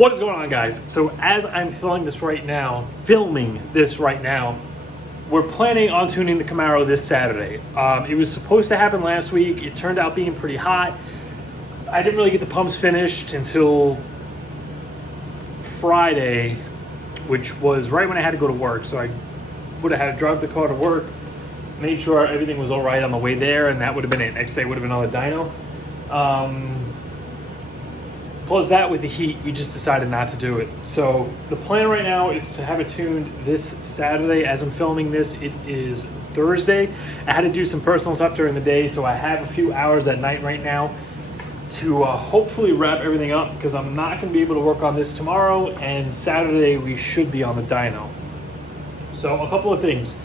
What is going on, guys? So as I'm filming this right now, we're planning on tuning the Camaro this Saturday. It was supposed to happen last week. It turned out being pretty hot. I didn't really get the pumps finished until Friday, which was right when I had to go to work. So I would have had to drive the car to work, made sure everything was all right on the way there, and that would have been it. Next day would have been on the dyno. Plus that, with the heat, we just decided not to do it. So the plan right now is to have it tuned this Saturday. As I'm filming this, it is Thursday. I had to do some personal stuff during the day, so I have a few hours at night right now to hopefully wrap everything up, because I'm not going to be able to work on this tomorrow, and Saturday we should be on the dyno. So a couple of things.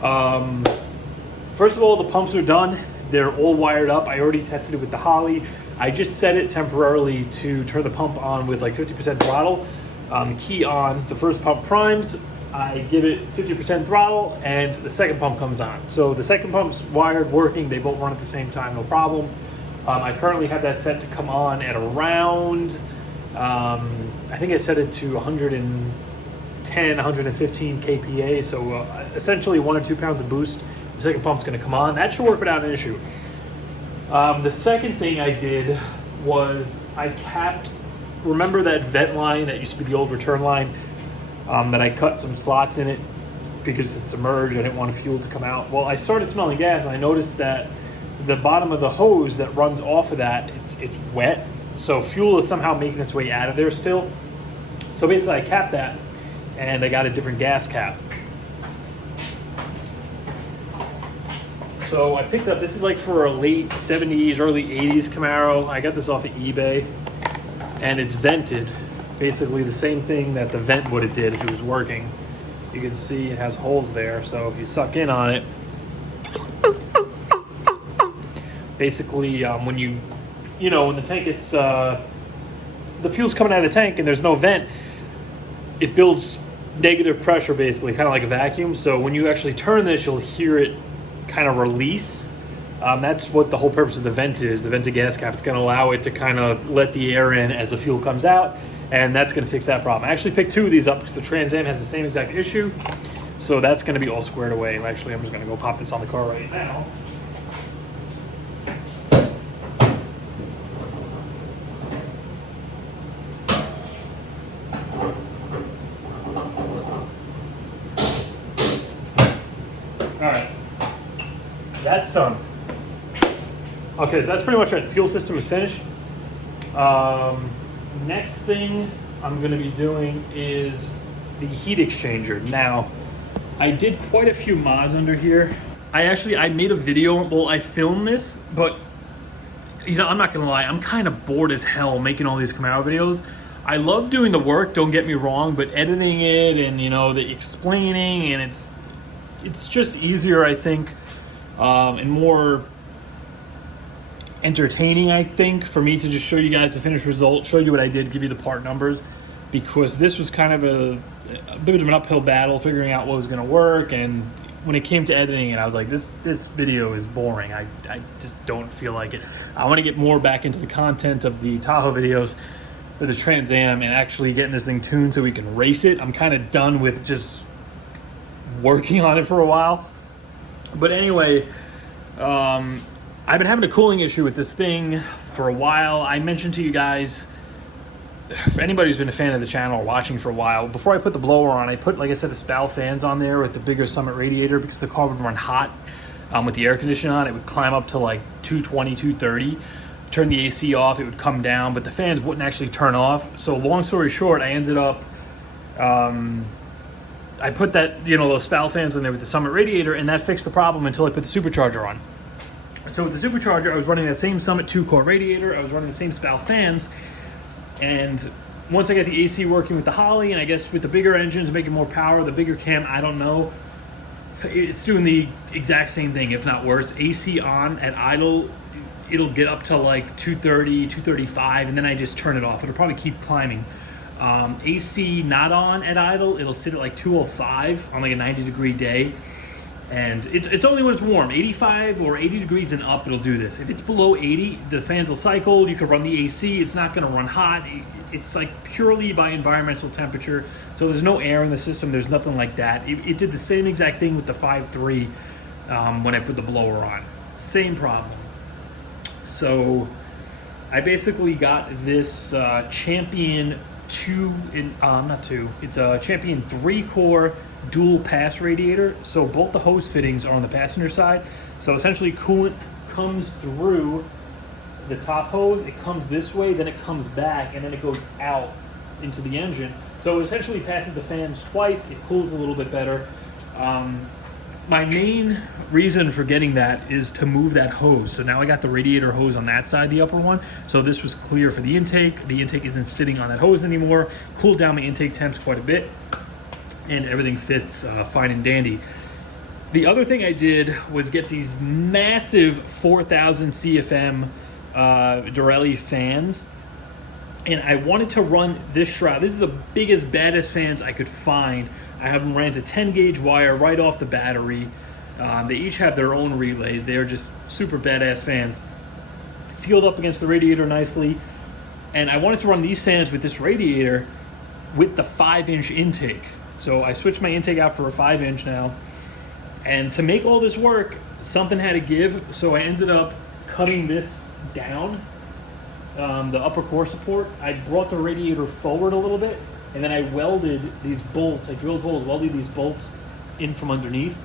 First of all, the pumps are done. They're all wired up. I already tested it with the Holly. I just set it temporarily to turn the pump on with like 50% throttle. Key on, the first pump primes, I give it 50% throttle, and the second pump comes on. So the second pump's wired, working. They both run at the same time, no problem. I currently have that set to come on at around, I think I set it to 110, 115 kPa. So essentially 1 or 2 pounds of boost. The second pump's going to come on. That should work without an issue. The second thing I did was I capped, remember that vent line that used to be the old return line, that I cut some slots in it because it's submerged. I didn't want fuel to come out. Well, I started smelling gas, and I noticed that the bottom of the hose that runs off of that, it's wet. So fuel is somehow making its way out of there still. So basically I capped that, and I got a different gas cap. So I picked up, this is like for a late 70s, early 80s Camaro. I got this off of eBay, and it's vented. Basically the same thing that the vent would have did if it was working. You can see it has holes there, so if you suck in on it, basically when when the tank gets, the fuel's coming out of the tank and there's no vent, it builds negative pressure basically, kind of like a vacuum. So when you actually turn this, you'll hear it kind of release. That's what the whole purpose of the vent is. The vented gas cap is going to allow it to kind of let the air in as the fuel comes out, and that's going to fix that problem. I actually picked 2 of these up because the Trans Am has the same exact issue, so that's going to be all squared away. Actually, I'm just going to go pop this on the car right now. All right. That's done. Okay, so that's pretty much it. The fuel system is finished. Next thing I'm going to be doing is the heat exchanger. Now, I did quite a few mods under here. I made a video. Well, I filmed this, but I'm not going to lie. I'm kind of bored as hell making all these Camaro videos. I love doing the work, don't get me wrong, but editing it and the explaining, and it's just easier, I think. And more entertaining, I think, for me to just show you guys the finished result, show you what I did, give you the part numbers, because this was kind of a bit of an uphill battle figuring out what was going to work. And when it came to editing it, I was like, this video is boring. I just don't feel like it. I want to get more back into the content of the Tahoe videos with the Trans Am and actually getting this thing tuned so we can race it. I'm kind of done with just working on it for a while. But anyway, I've been having a cooling issue with this thing for a while. I mentioned to you guys, for anybody who's been a fan of the channel or watching for a while, before I put the blower on, I put, like I said, the spout fans on there with the bigger Summit radiator, because the car would run hot with the air conditioning on. It would climb up to like 220, 230. Turn the AC off, it would come down, but the fans wouldn't actually turn off. So long story short, I ended up... I put that, those spout fans in there with the Summit radiator, and that fixed the problem until I put the supercharger on. So with the supercharger, I was running that same Summit 2-core radiator, I was running the same spout fans, and once I got the AC working with the Holly, and I guess with the bigger engines making more power, the bigger cam, I don't know, it's doing the exact same thing, if not worse. AC on at idle, it'll get up to like 230, 235, and then I just turn it off. It'll probably keep climbing. AC not on at idle, it'll sit at like 205 on like a 90-degree day, and it's only when it's warm. 85 or 80 degrees and up, it'll do this. If it's below 80, the fans will cycle. You can run the AC. It's not going to run hot. it's like purely by environmental temperature. So there's no air in the system. There's nothing like that. It did the same exact thing with the 5.3 when I put the blower on. Same problem. So I basically got this Champion 2, not 2, it's a Champion 3-core dual pass radiator. So both the hose fittings are on the passenger side. So essentially coolant comes through the top hose, it comes this way, then it comes back, and then it goes out into the engine. So it essentially passes the fans twice, it cools a little bit better. My main reason for getting that is to move that hose. So now I got the radiator hose on that side, the upper one. So this was clear for the intake. The intake isn't sitting on that hose anymore. Cooled down my intake temps quite a bit, and everything fits fine and dandy. The other thing I did was get these massive 4,000 CFM Dorelli fans, and I wanted to run this shroud. This is the biggest, baddest fans I could find. I have them ran to 10 gauge wire right off the battery. They each have their own relays. They are just super badass fans, sealed up against the radiator nicely. And I wanted to run these fans with this radiator with the 5-inch intake. So I switched my intake out for a 5-inch now. And to make all this work, something had to give. So I ended up cutting this down, the upper core support. I brought the radiator forward a little bit, and then I welded these bolts. I drilled holes, welded these bolts in from underneath,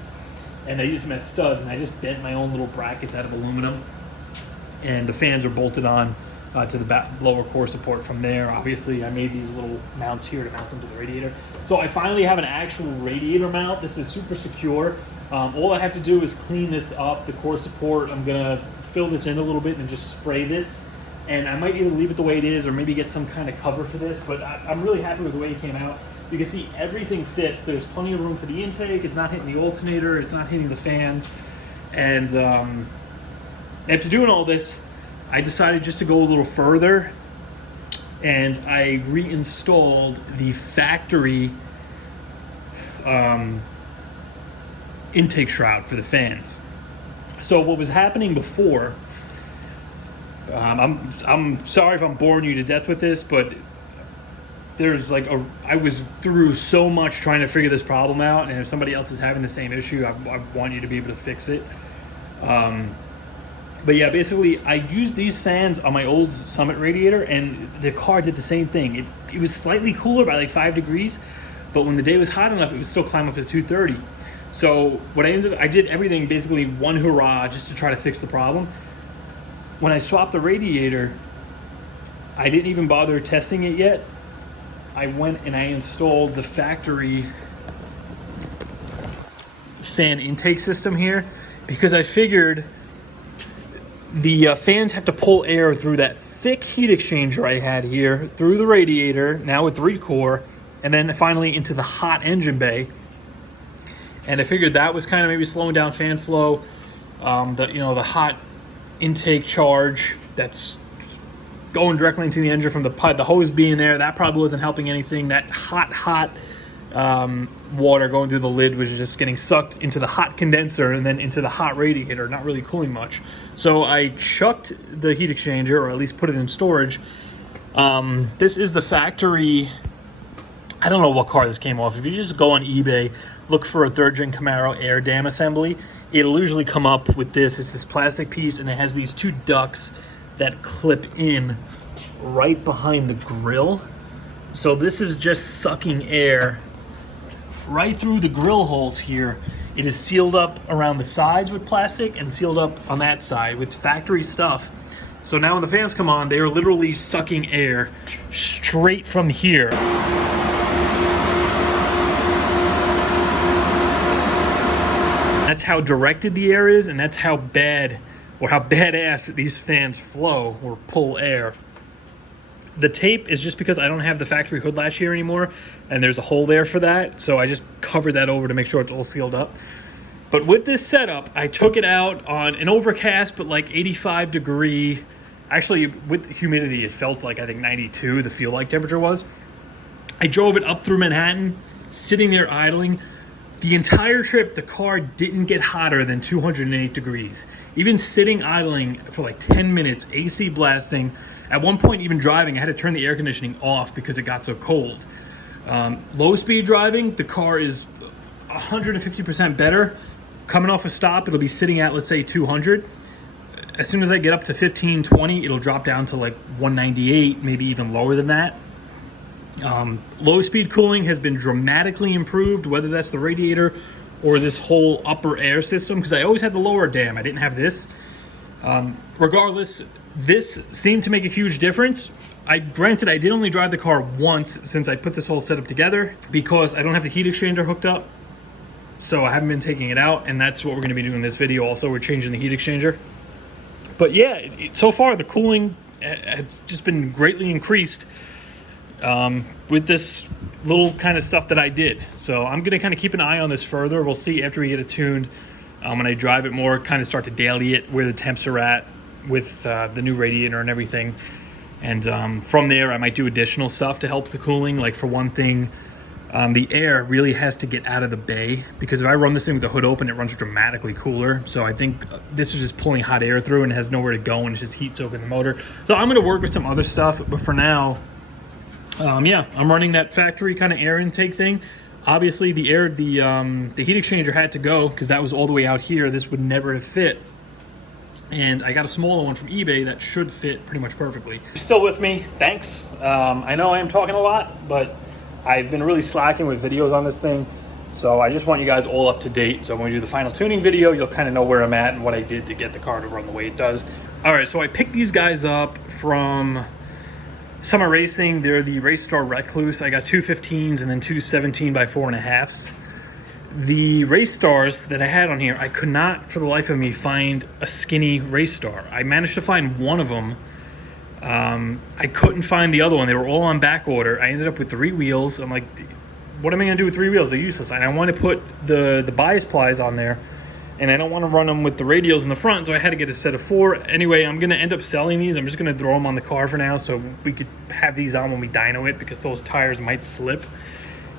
and I used them as studs, and I just bent my own little brackets out of aluminum, and the fans are bolted on to the lower core support from there. Obviously, I made these little mounts here to mount them to the radiator. So I finally have an actual radiator mount. This is super secure. All I have to do is clean this up, the core support. I'm gonna fill this in a little bit and just spray this. And I might either leave it the way it is or maybe get some kind of cover for this, but I'm really happy with the way it came out. You can see everything fits. There's plenty of room for the intake. It's not hitting the alternator. It's not hitting the fans. And after doing all this, I decided just to go a little further, and I reinstalled the factory intake shroud for the fans. So what was happening before, I'm sorry if I'm boring you to death with this, but there's like I was through so much trying to figure this problem out, and if somebody else is having the same issue, I want you to be able to fix it. But yeah, basically I used these fans on my old Summit radiator, and the car did the same thing. It was slightly cooler by like 5 degrees, but when the day was hot enough, it would still climb up to 230. So what I did everything basically one hurrah just to try to fix the problem. When I swapped the radiator, I didn't even bother testing it yet. I went and I installed the factory fan intake system here, because I figured the fans have to pull air through that thick heat exchanger I had here, through the radiator, now with 3-core, and then finally into the hot engine bay. And I figured that was kind of maybe slowing down fan flow. The hot intake charge that's going directly into the engine from the hose being there, that probably wasn't helping anything. That hot water going through the lid was just getting sucked into the hot condenser and then into the hot radiator, not really cooling much. So I chucked the heat exchanger, or at least put it in storage. This is the factory, I don't know what car this came off. If you just go on eBay, look for a 3rd gen Camaro air dam assembly, it'll usually come up with this. It's this plastic piece, and it has these 2 ducts that clip in right behind the grill. So this is just sucking air right through the grill holes here. It is sealed up around the sides with plastic and sealed up on that side with factory stuff. So now when the fans come on, they are literally sucking air straight from here. That's how directed the air is, and that's how bad or how badass these fans flow or pull air. The tape is just because I don't have the factory hood latch here anymore, and there's a hole there for that, so I just covered that over to make sure it's all sealed up. But with this setup, I took it out on an overcast but like 85 degree, actually with humidity it felt like I think 92, the feel like temperature was. I drove it up through Manhattan, sitting there idling, The entire trip, the car didn't get hotter than 208 degrees. Even sitting idling for like 10 minutes, AC blasting. At one point, even driving, I had to turn the air conditioning off because it got so cold. Low speed driving, the car is 150% better. Coming off a stop, it'll be sitting at, let's say, 200. As soon as I get up to 15, 20, it'll drop down to like 198, maybe even lower than that. Low speed cooling has been dramatically improved, whether that's the radiator or this whole upper air system, because I always had the lower dam. I didn't have this. Regardless, this seemed to make a huge difference. Granted, I did only drive the car once since I put this whole setup together, because I don't have the heat exchanger hooked up. So I haven't been taking it out, and that's what we're going to be doing in this video. Also, we're changing the heat exchanger. But yeah, so far the cooling has just been greatly increased with this little kind of stuff that I did. So I'm going to kind of keep an eye on this further. We'll see after we get it tuned. When I drive it more, kind of start to daily it where the temps are at with the new radiator and everything. And from there, I might do additional stuff to help the cooling. Like, for one thing, the air really has to get out of the bay, because if I run this thing with the hood open, it runs dramatically cooler. So I think this is just pulling hot air through and it has nowhere to go, and it's just heat soaking the motor. So I'm going to work with some other stuff, but for now, yeah, I'm running that factory kind of air intake thing. Obviously, the heat exchanger had to go because that was all the way out here. This would never have fit. And I got a smaller one from eBay that should fit pretty much perfectly. Still with me? Thanks. I know I am talking a lot, but I've been really slacking with videos on this thing. So I just want you guys all up to date. So when we do the final tuning video, you'll kind of know where I'm at and what I did to get the car to run the way it does. All right, so I picked these guys up from Summer Racing. They're the Race Star Recluse. I got two 15s and then two 17 by 4.5s. The Race Stars that I had on here, I could not for the life of me find a skinny Race Star. I managed to find one of them. I couldn't find the other one. They were all on back order. I ended up with 3 wheels. I'm like, what am I going to do with 3 wheels? They're useless. And I want to put the bias plies on there, and I don't want to run them with the radials in the front, so I had to get a set of 4. Anyway, I'm going to end up selling these. I'm just going to throw them on the car for now so we could have these on when we dyno it, because those tires might slip.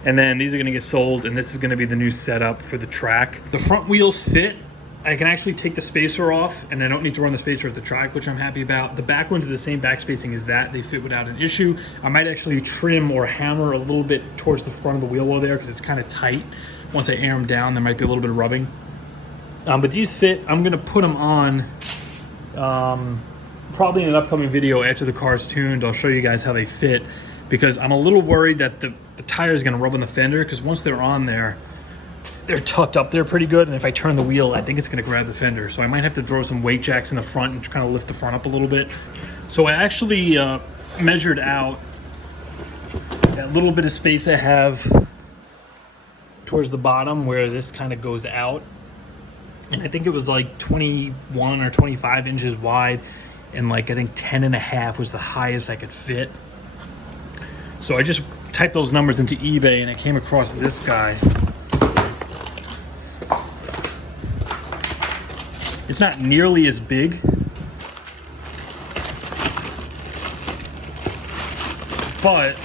And then these are going to get sold, and this is going to be the new setup for the track. The front wheels fit. I can actually take the spacer off, and I don't need to run the spacer at the track, which I'm happy about. The back ones are the same back spacing as that. They fit without an issue. I might actually trim or hammer a little bit towards the front of the wheel well there, because it's kind of tight. Once I air them down, there might be a little bit of rubbing. But these fit. I'm going to put them on probably in an upcoming video after the car's tuned. I'll show you guys how they fit, because I'm a little worried that the tire is going to rub on the fender, because once they're on there, they're tucked up there pretty good, and if I turn the wheel, I think it's going to grab the fender. So I might have to throw some weight jacks in the front and kind of lift the front up a little bit. So I actually measured out that little bit of space I have towards the bottom where this kind of goes out, and I think it was like 21 or 25 inches wide, and like I think 10.5 was the highest I could fit. So I just typed those numbers into eBay, and I came across this guy. It's not nearly as big, but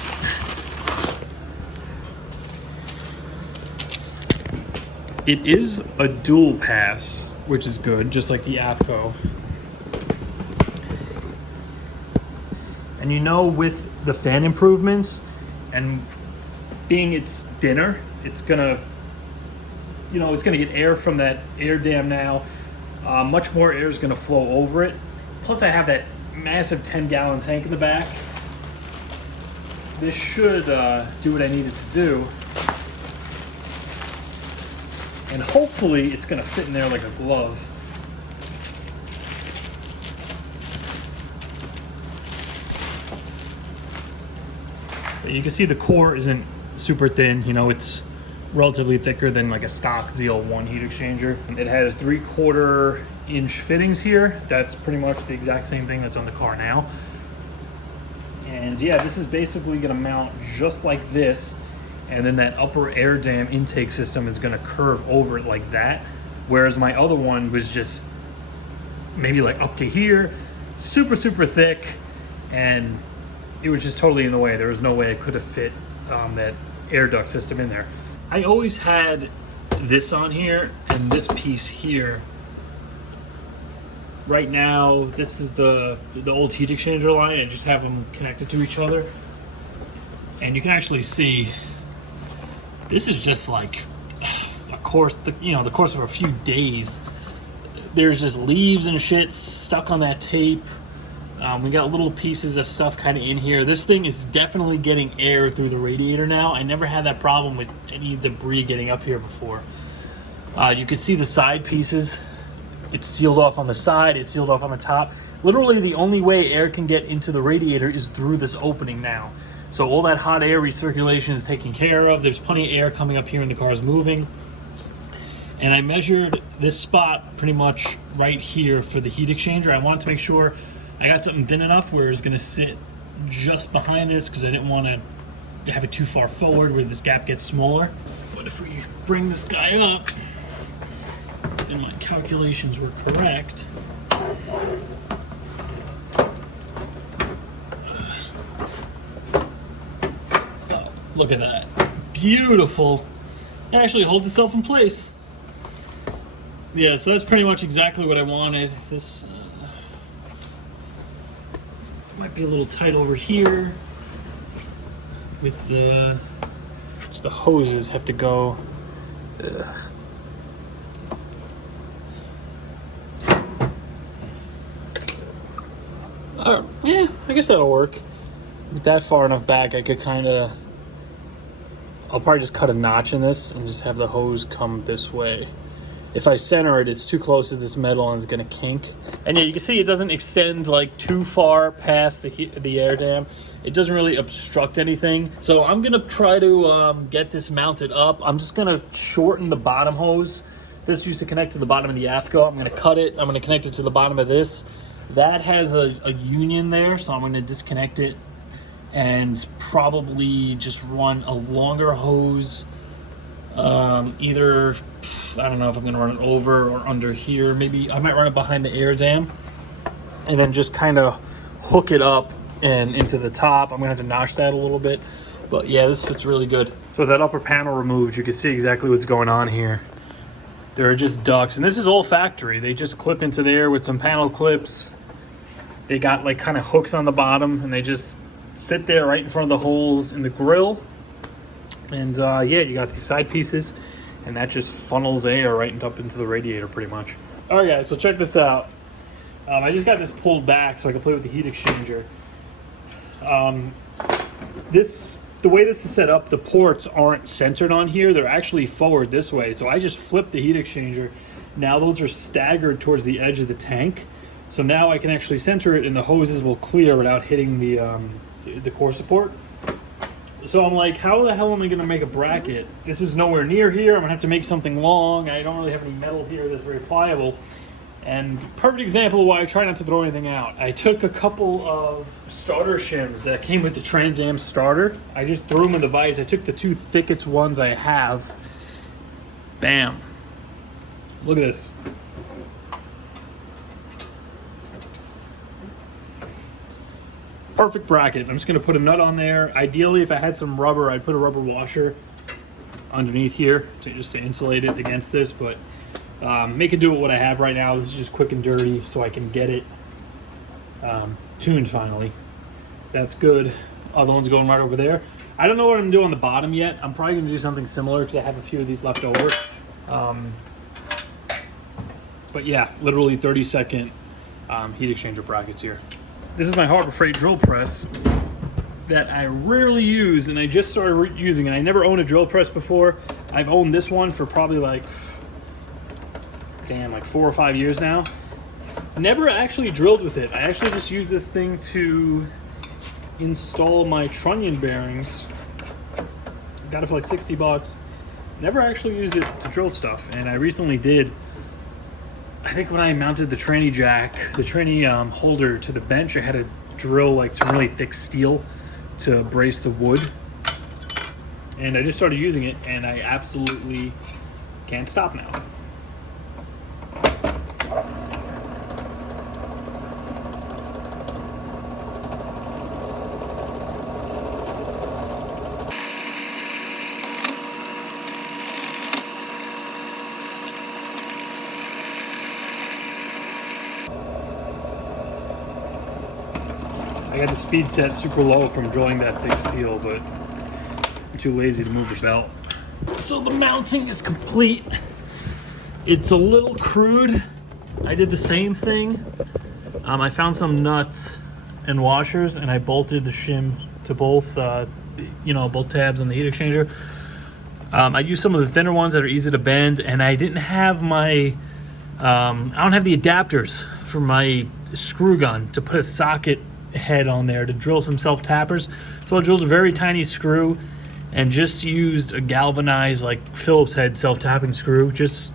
it is a dual pass, which is good, just like the AFCO. And you know, with the fan improvements and being it's thinner, it's gonna, you know, it's gonna get air from that air dam now. Much more air is going to flow over it. Plus, I have that massive 10-gallon tank in the back. This should do what I need it to do. And hopefully, it's going to fit in there like a glove. You can see the core isn't super thin. You know, it's relatively thicker than like a stock ZL1 heat exchanger. It has 3/4 inch fittings here. That's pretty much the exact same thing that's on the car now. And yeah, this is basically going to mount just like this, and then that upper air dam intake system is going to curve over it like that, whereas my other one was just maybe like up to here, super thick, and it was just totally in the way. There was no way I could have fit that air duct system in there. I always had this on here and this piece here. Right now, this is the old heat exchanger line. I just have them connected to each other. And you can actually see, this is just like the course of a few days. There's just leaves and shit stuck on that tape. We got little pieces of stuff kind of in here. This thing is definitely getting air through the radiator now. I never had that problem with any debris getting up here before. You can see the side pieces. It's sealed off on the side, it's sealed off on the top. Literally the only way air can get into the radiator is through this opening now. So all that hot air recirculation is taken care of. There's plenty of air coming up here when the car is moving. And I measured this spot pretty much right here for the heat exchanger. I wanted to make sure I got something thin enough where it's gonna sit just behind this because I didn't want to have it too far forward where this gap gets smaller. But if we bring this guy up, and my calculations were correct, look at that. Beautiful. It actually holds itself in place. Yeah, so that's pretty much exactly what I wanted. This might be a little tight over here with just the hoses have to go. Yeah, I guess that'll work. With that far enough back, I could kind of... I'll probably just cut a notch in this and just have the hose come this way. If I center it, it's too close to this metal and it's going to kink. And yeah, you can see it doesn't extend like too far past the air dam. It doesn't really obstruct anything. So I'm going to try to get this mounted up. I'm just going to shorten the bottom hose. This used to connect to the bottom of the AFCO. I'm going to cut it. I'm going to connect it to the bottom of this. That has a union there, so I'm going to disconnect it and probably just run a longer hose. Either, I don't know if I'm going to run it over or under here. Maybe I might run it behind the air dam and then just kind of hook it up and into the top. I'm going to have to notch that a little bit. But yeah, this fits really good. So with that upper panel removed, you can see exactly what's going on here. There are just ducts, and this is all factory. They just clip into there with some panel clips. They got like kind of hooks on the bottom, and they just sit there right in front of the holes in the grill. And yeah, you got these side pieces, and that just funnels air right up into the radiator pretty much. All right, guys, so check this out. I just got this pulled back so I can play with the heat exchanger. The way this is set up, the ports aren't centered on here. They're actually forward this way. So I just flipped the heat exchanger. Now those are staggered towards the edge of the tank. So now I can actually center it and the hoses will clear without hitting the core support. So I'm like, how the hell am I going to make a bracket? This is nowhere near here. I'm going to have to make something long. I don't really have any metal here that's very pliable. And perfect example of why I try not to throw anything out. I took a couple of starter shims that came with the Trans Am starter. I just threw them in the vise. I took the two thickest ones I have. Bam. Look at this. Perfect bracket. I'm just going to put a nut on there. Ideally, if I had some rubber, I'd put a rubber washer underneath here to insulate it against this, but make it do with what I have right now. This is just quick and dirty so I can get it tuned finally. That's good. Other one's going right over there. I don't know what I'm going to do on the bottom yet. I'm probably going to do something similar because I have a few of these left over. But yeah, literally 30-second heat exchanger brackets here. This is my Harbor Freight drill press that I rarely use, and I just started using it. I never owned a drill press before. I've owned this one for probably like 4 or 5 years now. Never actually drilled with it. I actually just use this thing to install my trunnion bearings. Got it for like 60 bucks. Never actually used it to drill stuff, and I recently did. I think when I mounted the tranny jack, the tranny holder to the bench, I had to drill like some really thick steel to brace the wood. And I just started using it, and I absolutely can't stop now. I got the speed set super low from drilling that thick steel, but I'm too lazy to move the belt. So the mounting is complete. It's a little crude. I did the same thing. I found some nuts and washers, and I bolted the shim to both, both tabs on the heat exchanger. I used some of the thinner ones that are easy to bend, and I didn't have my, I don't have the adapters for my screw gun to put a socket head on there to drill some self-tappers. So I drilled a very tiny screw and just used a galvanized like Phillips head self-tapping screw. Just,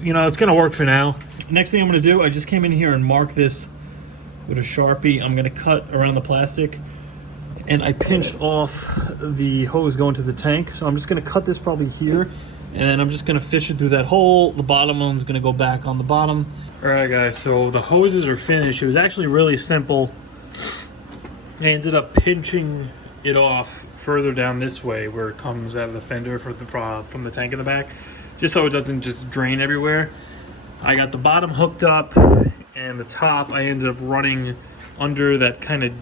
it's gonna work for now. Next thing I'm gonna do, I just came in here and marked this with a Sharpie. I'm gonna cut around the plastic, and I pinched off the hose going to the tank. So I'm just gonna cut this probably here, and then I'm just gonna fish it through that hole. The bottom one's gonna go back on the bottom. All right, guys, so the hoses are finished. It was actually really simple. I ended up pinching it off further down this way where it comes out of the fender from the tank in the back, just so it doesn't just drain everywhere. I got the bottom hooked up, and the top I ended up running under that kind of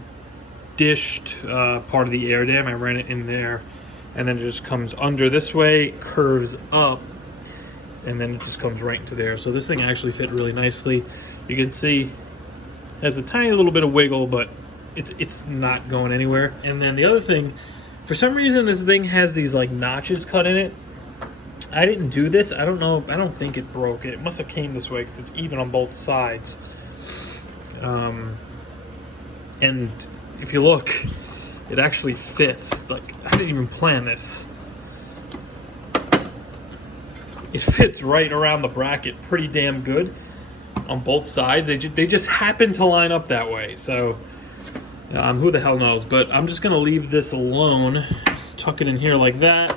dished part of the air dam. I ran it in there, and then it just comes under this way, curves up, and then it just comes right into there. So this thing actually fit really nicely. You can see it has a tiny little bit of wiggle, but it's not going anywhere. And then the other thing, for some reason this thing has these like notches cut in it. I didn't do this. I don't know. I don't think it broke. It must have came this way because it's even on both sides. And if you look, it actually fits. Like, I didn't even plan this. It fits right around the bracket pretty damn good on both sides. They just happen to line up that way. So who the hell knows? But I'm just gonna leave this alone. Just tuck it in here like that.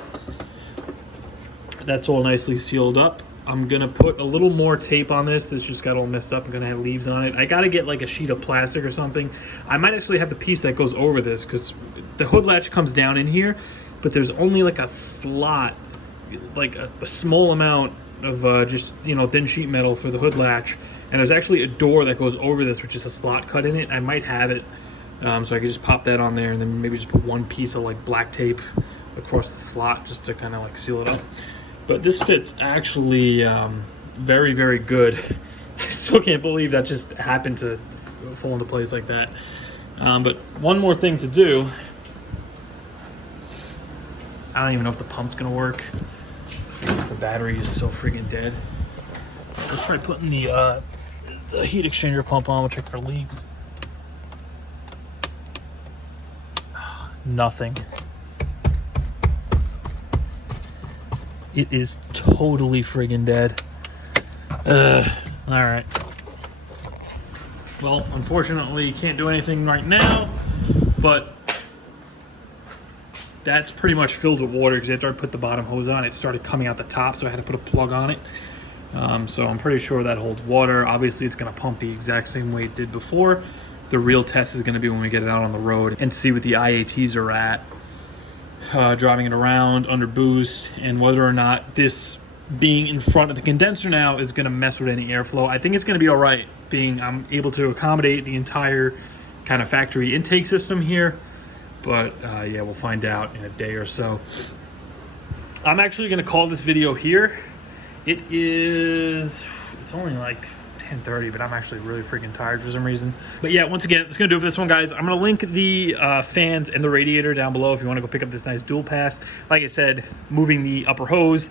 That's all nicely sealed up. I'm gonna put a little more tape on this. This just got all messed up. I'm gonna have leaves on it. I gotta get like a sheet of plastic or something. I might actually have the piece that goes over this, because the hood latch comes down in here, but there's only like a slot, like a small amount of just thin sheet metal for the hood latch, and there's actually a door that goes over this, which is a slot cut in it. I might have it, so I could just pop that on there, and then maybe just put one piece of like black tape across the slot just to kind of like seal it up. But this fits actually very, very good. I still can't believe that just happened to fall into place like that. But one more thing to do. I don't even know if the pump's gonna work because the battery is so freaking dead. Let's try putting the heat exchanger pump on. We'll check for leaks. Nothing. It is totally friggin' dead. Alright. Well, unfortunately, can't do anything right now, but that's pretty much filled with water, because after I put the bottom hose on, it started coming out the top, so I had to put a plug on it. So I'm pretty sure that holds water. Obviously, it's going to pump the exact same way it did before. The real test is going to be when we get it out on the road and see what the IATs are at. Driving it around under boost, and whether or not this being in front of the condenser now is going to mess with any airflow. I think it's going to be all right, being I'm able to accommodate the entire kind of factory intake system here. But yeah, we'll find out in a day or so. I'm actually going to call this video here. It's only like 10:30, but I'm actually really freaking tired for some reason. But yeah, once again, it's gonna do it for this one, guys. I'm gonna link the fans and the radiator down below if you want to go pick up this nice dual pass. Like I said, moving the upper hose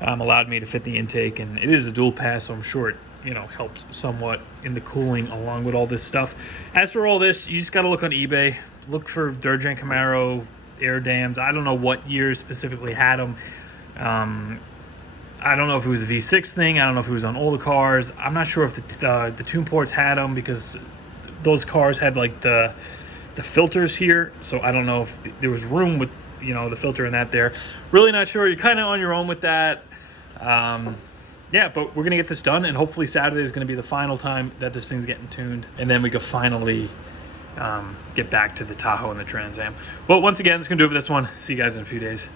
allowed me to fit the intake, and it is a dual pass, so I'm sure it helped somewhat in the cooling along with all this stuff. As for all this, you just gotta look on eBay. Look for Durgen Camaro air dams. I don't know what years specifically had them. I don't know if it was a V6 thing. I don't know if it was on older cars. I'm not sure if the tune ports had them, because those cars had like the filters here. So I don't know if there was room with the filter in that there. Really not sure. You're kind of on your own with that. Yeah, but we're gonna get this done, and hopefully Saturday is gonna be the final time that this thing's getting tuned, and then we could finally get back to the Tahoe and the Trans Am. Well, once again, it's gonna do it for this one. See you guys in a few days.